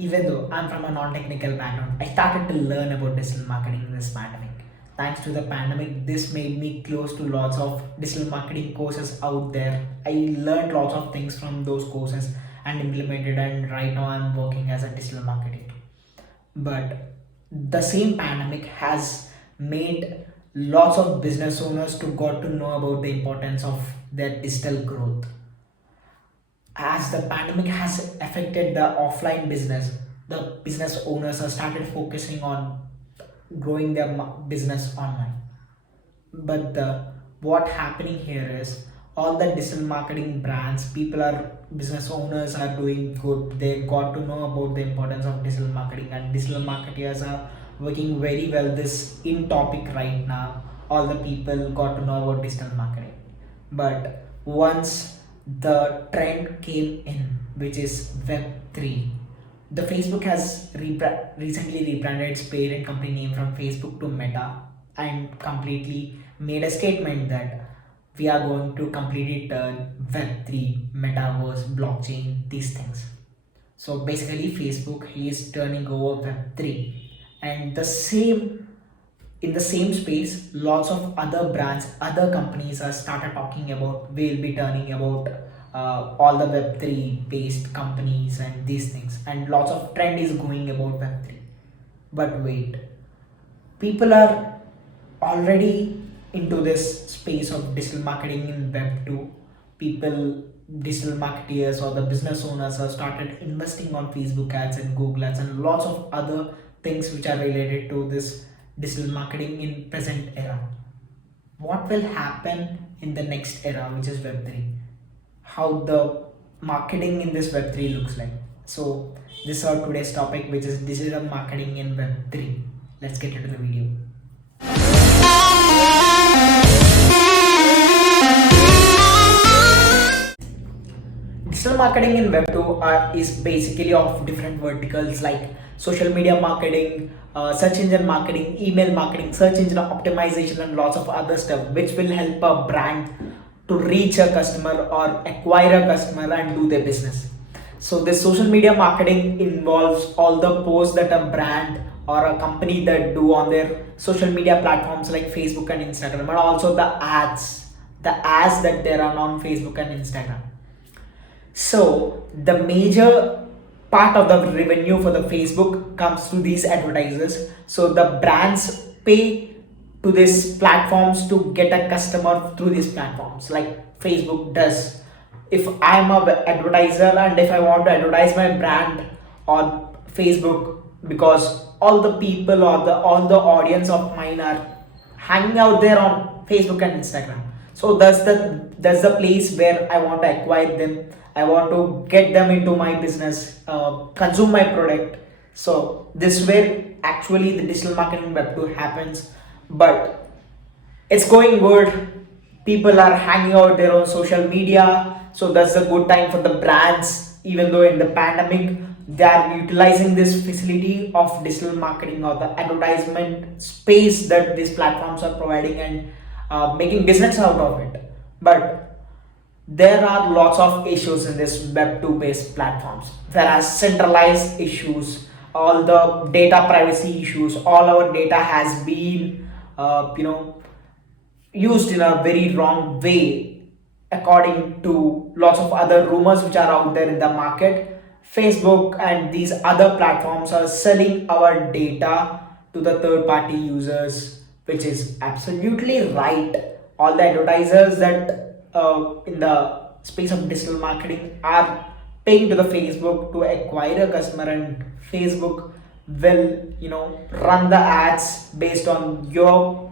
Even though I'm from a non-technical background, I started to learn about digital marketing in this pandemic. Thanks to the pandemic, this made me close to lots of digital marketing courses out there. I learned lots of things from those courses and implemented, and right now I'm working as a digital marketer. But the same pandemic has made lots of business owners to got to know about the importance of their digital growth. As the pandemic has affected the offline business, the business owners have started focusing on growing their business online. But the what happening here is all the digital marketing brands, people are business owners are doing good. They got to know about the importance of digital marketing, and digital marketers are working very well this in topic right now. All the people got to know about digital marketing. But once the trend came in, which is Web3, the Facebook has recently rebranded its parent company name from Facebook to Meta and completely made a statement that we are going to completely turn Web3, Metaverse, blockchain, these things. So basically, Facebook is turning over Web3, and the same in the same space, lots of other brands, other companies are started talking about will be turning about all the Web3 based companies and these things, and lots of trend is going about Web3. But wait, people are already into this space of digital marketing in Web 2. People, digital marketers or the business owners have started investing on Facebook ads and Google ads and lots of other things which are related to this digital marketing in present era. What will happen in the next era, which is Web 3? How the marketing in this Web 3 looks like. So this is our today's topic, which is digital marketing in Web 3. Let's get into the video. Digital marketing in Web 2 is basically of different verticals like social media marketing, search engine marketing, email marketing, search engine optimization, and lots of other stuff which will help a brand to reach a customer or acquire a customer and do their business. So this social media marketing involves all the posts that a brand or a company that do on their social media platforms like Facebook and Instagram, but also the ads that they run on Facebook and Instagram. So the major part of the revenue for the Facebook comes to these advertisers. So the brands pay to these platforms to get a customer through these platforms like Facebook does. If I'm a advertiser and if I want to advertise my brand on Facebook, because all the people or all the audience of mine are hanging out there on Facebook and Instagram. So that's the place where I want to acquire them. I want to get them into my business, consume my product. So this where actually the digital marketing Web 2 happens, but it's going good. People are hanging out there on social media, so that's a good time for the brands. Even though in the pandemic they are utilizing this facility of digital marketing or the advertisement space that these platforms are providing and making business out of it. But there are lots of issues in this Web 2 based platforms. There are centralized issues, all the data privacy issues, all our data has been used in a very wrong way according to lots of other rumors which are out there in the market. Facebook and these other platforms are selling our data to the third party users, which is absolutely right. All the advertisers that in the space of digital marketing are paying to the Facebook to acquire a customer, and Facebook will run the ads based on your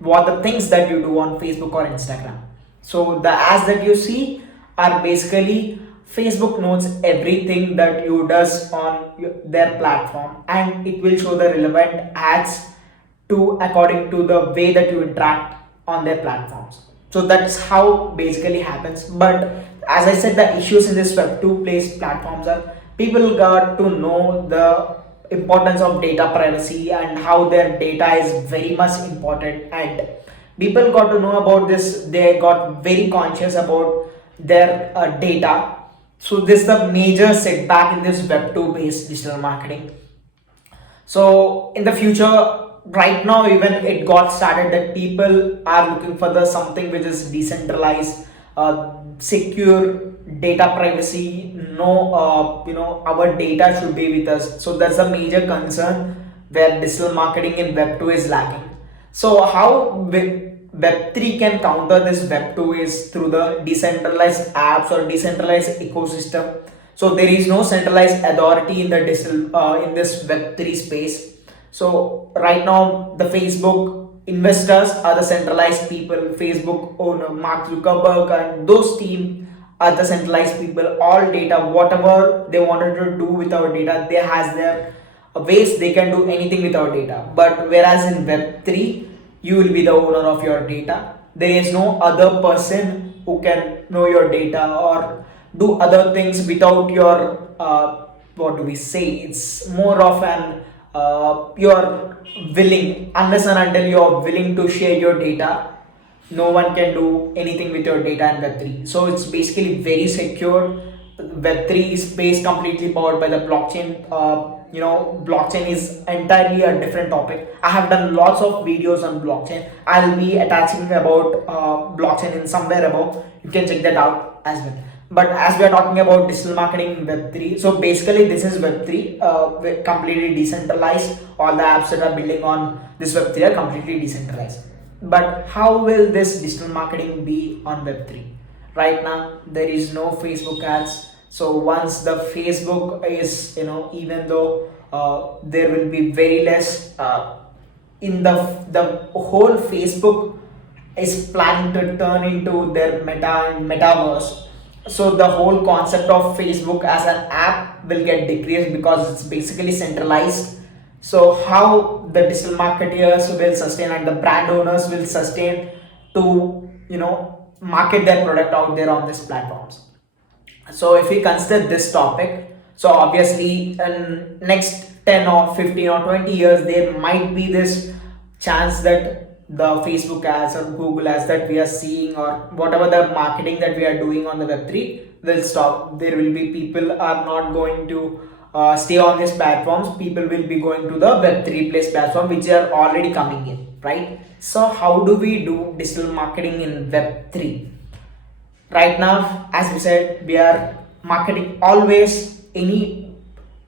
what the things that you do on Facebook or Instagram. So the ads that you see are basically Facebook knows everything that you does on their platform, and it will show the relevant ads to according to the way that you interact on their platforms. So that's how basically happens. But as I said, the issues in this Web 2 place platforms are people got to know the importance of data privacy and how their data is very much important, and people got to know about this. They got very conscious about their data, So this is the major setback in this web 2 based digital marketing. So in the future, right now even it got started that people are looking for the something which is decentralized, secure, data privacy. No, our data should be with us. So that's a major concern where digital marketing in Web 2 is lacking. So how Web 3 can counter this Web 2 is through the decentralized apps or decentralized ecosystem. So there is no centralized authority in the digital in this Web 3 space. So right now the Facebook investors are the centralized people. Facebook owner Mark Zuckerberg and those team are the centralized people. All data, whatever they wanted to do with our data, they has their ways they can do anything with our data. But whereas in Web 3, you will be the owner of your data. There is no other person who can know your data or do other things without your what do we say? It's more of an you're willing, unless and until you're willing to share your data, no one can do anything with your data in Web3. So it's basically very secure. Web3 is based completely powered by the blockchain. Blockchain is entirely a different topic. I have done lots of videos on blockchain. I'll be attaching about blockchain in somewhere above. You can check that out as well. But as we are talking about digital marketing in Web3, so basically this is Web3, completely decentralized. All the apps that are building on this Web3 are completely decentralized. But how will this digital marketing be on Web3? Right now, there is no Facebook ads. So once the Facebook is, even though there will be very less in the whole Facebook is planning to turn into their metaverse. So the whole concept of Facebook as an app will get decreased because it's basically centralized. So how the digital marketers will sustain and the brand owners will sustain to market their product out there on these platforms. So if we consider this topic, so obviously in next 10 or 15 or 20 years there might be this chance that the Facebook ads or Google ads that we are seeing or whatever the marketing that we are doing on the Web3 will stop. There will be people are not going to stay on these platforms. People will be going to the Web3 place platform which are already coming in, right? So how do we do digital marketing in Web3? Right now, as we said, we are marketing always any.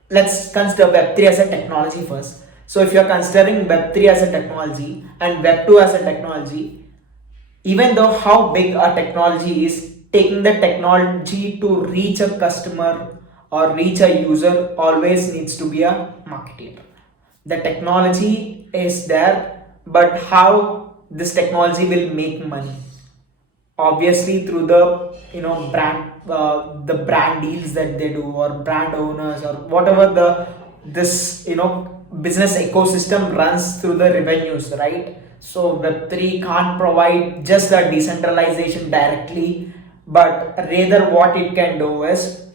Let's consider Web3 as a technology first. So if you're considering Web3 as a technology and Web2 as a technology, even though how big a technology is, taking the technology to reach a customer or reach a user always needs to be a marketer. The technology is there, but how this technology will make money? Obviously through the the brand deals that they do or brand owners or whatever this business ecosystem runs through the revenues, right? So Web3 can't provide just the decentralization directly, but rather what it can do is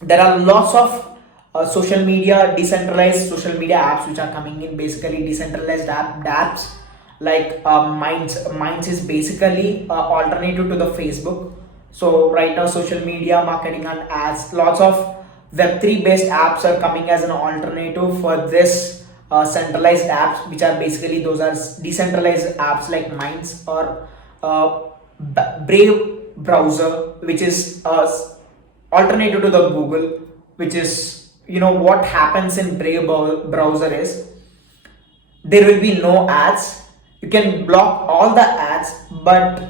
there are lots of decentralized social media apps which are coming in, basically decentralized DAPPS, like Minds is basically alternative to the Facebook. So right now social media marketing and ads, lots of Web3 based apps are coming as an alternative for this centralized apps, which are basically those are decentralized apps like Minds or Brave browser, which is alternative to the Google, which is what happens in Brave browser is there will be no ads. You can block all the ads, but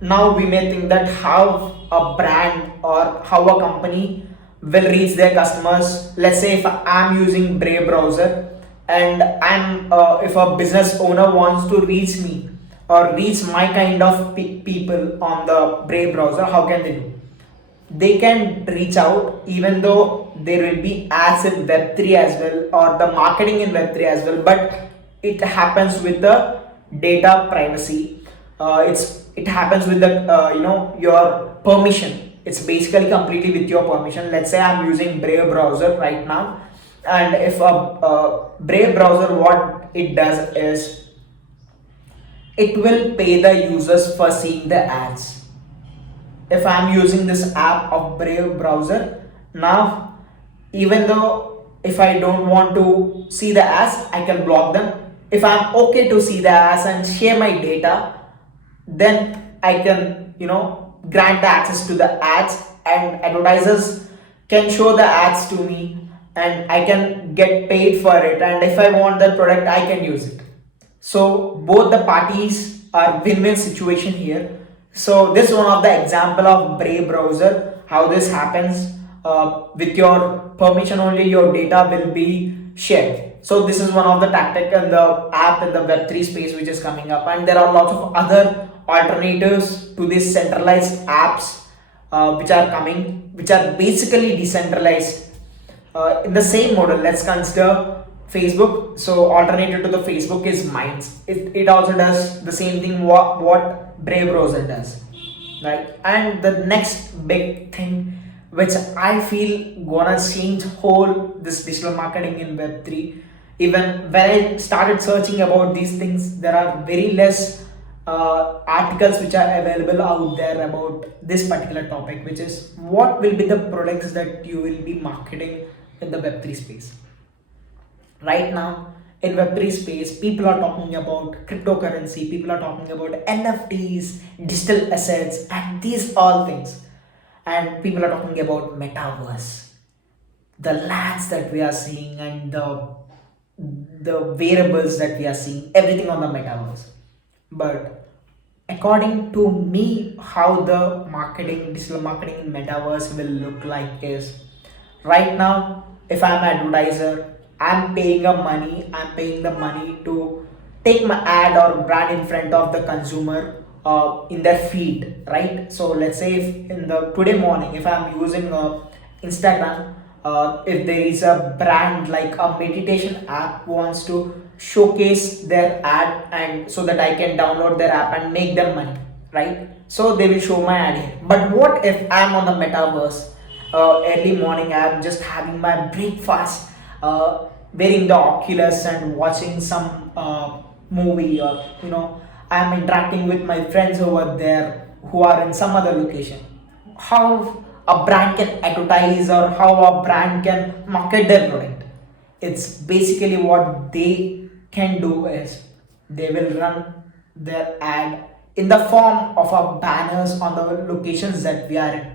now we may think that how a brand or how a company will reach their customers. Let's say if I'm using Brave browser and if a business owner wants to reach me or reach my kind of people on the Brave browser, how can they do? They can reach out even though there will be ads in Web3 as well or the marketing in Web3 as well, but it happens with the data privacy. It happens with the your permission. It's basically completely with your permission. Let's say I'm using Brave browser right now, and if a Brave browser, what it does is it will pay the users for seeing the ads. if I'm using this app of Brave browser, now even though if I don't want to see the ads, I can block them. If I'm okay to see the ads and share my data, then I can, grant the access to the ads, and advertisers can show the ads to me, and I can get paid for it, and if I want that product, I can use it. So both the parties are win-win situation here. So this is one of the example of Brave browser, how this happens. With your permission only, your data will be shared. So this is one of the tactic and the app in the Web3 space which is coming up, and there are lots of other alternatives to these centralized apps which are coming, which are basically decentralized. In the same model, let's consider Facebook. So alternative to the Facebook is Minds. It also does the same thing what Brave browser does, right? And the next big thing which I feel gonna change whole this digital marketing in Web3. Even when I started searching about these things, there are very less articles which are available out there about this particular topic, which is what will be the products that you will be marketing in the Web3 space. Right now, in Web3 space, people are talking about cryptocurrency, people are talking about NFTs, digital assets, and these all things. And people are talking about Metaverse, the lands that we are seeing, and the variables that we are seeing, everything on the Metaverse. But according to me, how the digital marketing in Metaverse will look like is, right now, if I'm an advertiser, I'm paying the money to take my ad or brand in front of the consumer in their feed, right? So let's say if in the today morning, if I'm using Instagram, if there is a brand like a meditation app wants to showcase their ad, and so that I can download their app and make them money, right? So they will show my ad here. But what if I'm on the Metaverse, early morning, I'm just having my breakfast, wearing the Oculus and watching some movie, or I'm interacting with my friends over there who are in some other location. How a brand can advertise, or how a brand can market their product? It's basically what they can do is they will run their ad in the form of a banners on the locations that we are in.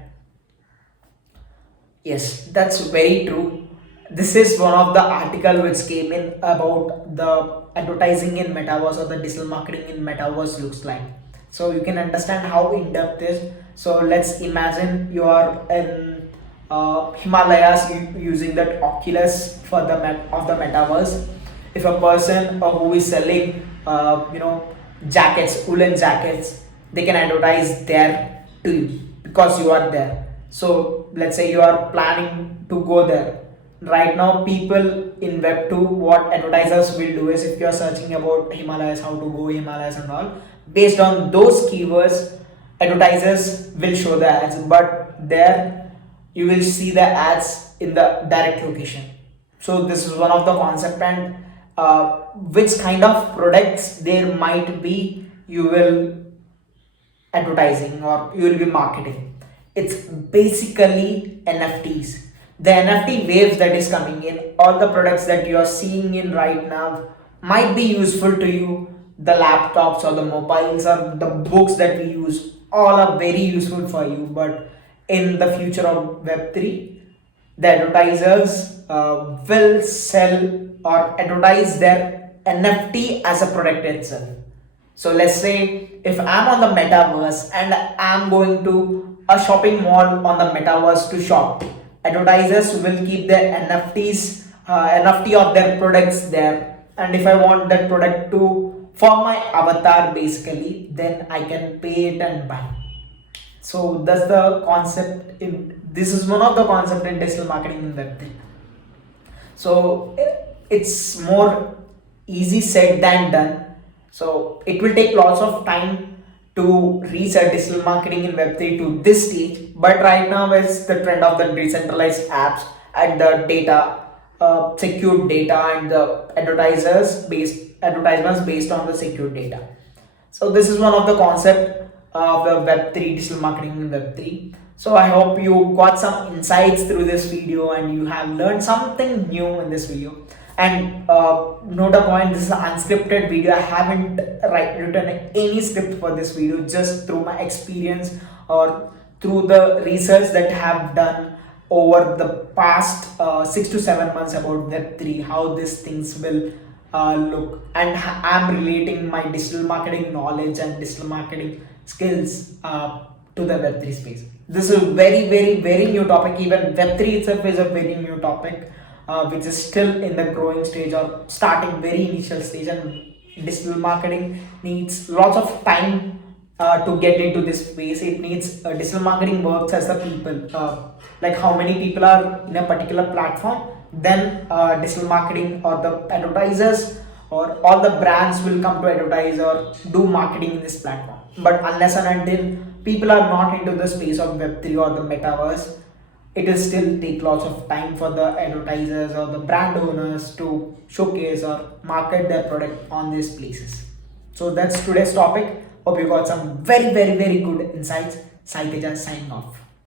Yes, that's very true. This is one of the article which came in about the advertising in Metaverse, or the digital marketing in Metaverse looks like. So you can understand how in depth is. So let's imagine you are in Himalayas using that Oculus for the of the Metaverse. If a person who is selling, jackets, woolen jackets, they can advertise there to you because you are there. So let's say you are planning to go there. Right now, people in Web2, what advertisers will do is, if you are searching about Himalayas, how to go Himalayas and all, based on those keywords, advertisers will show the ads. But there, you will see the ads in the direct location. So this is one of the concept, and which kind of products there might be, you will advertising or you will be marketing. It's basically NFTs. The NFT waves that is coming in, all the products that you are seeing in right now might be useful to you. The laptops or the mobiles or the books that we use, all are very useful for you. But in the future of Web3, the advertisers will sell or advertise their NFT as a product itself. So let's say if I'm on the Metaverse and I'm going to a shopping mall on the Metaverse to shop, advertisers will keep their NFTs, NFT of their products there. And if I want that product to for my avatar basically, then I can pay it and buy. So that's the concept. This is one of the concept in digital marketing in Web3. So it's more easy said than done. So it will take lots of time to reach a digital marketing in Web3 to this stage. But right now it's the trend of the decentralized apps and the data, secured data, and the advertisements based on the secured data. So this is one of the concept the Web3, digital marketing in Web3. So I hope you got some insights through this video and you have learned something new in this video. And note a point, this is an unscripted video. I haven't written any script for this video, just through my experience or through the research that I have done over the past 6 to 7 months about Web3, how these things will look, and I'm relating my digital marketing knowledge and digital marketing skills to the Web3 space. This is a very, very, very new topic. Even Web3 itself is a very new topic, which is still in the growing stage or starting very initial stage, and digital marketing needs lots of time to get into this space. It needs digital marketing works as the people, like how many people are in a particular platform, then digital marketing or the advertisers or all the brands will come to advertise or do marketing in this platform. But unless and until people are not into the space of Web3 or the metaverse, it will still take lots of time for the advertisers or the brand owners to showcase or market their product on these places. So that's today's topic. Hope you got some very, very, very good insights. Sai Teja signing off.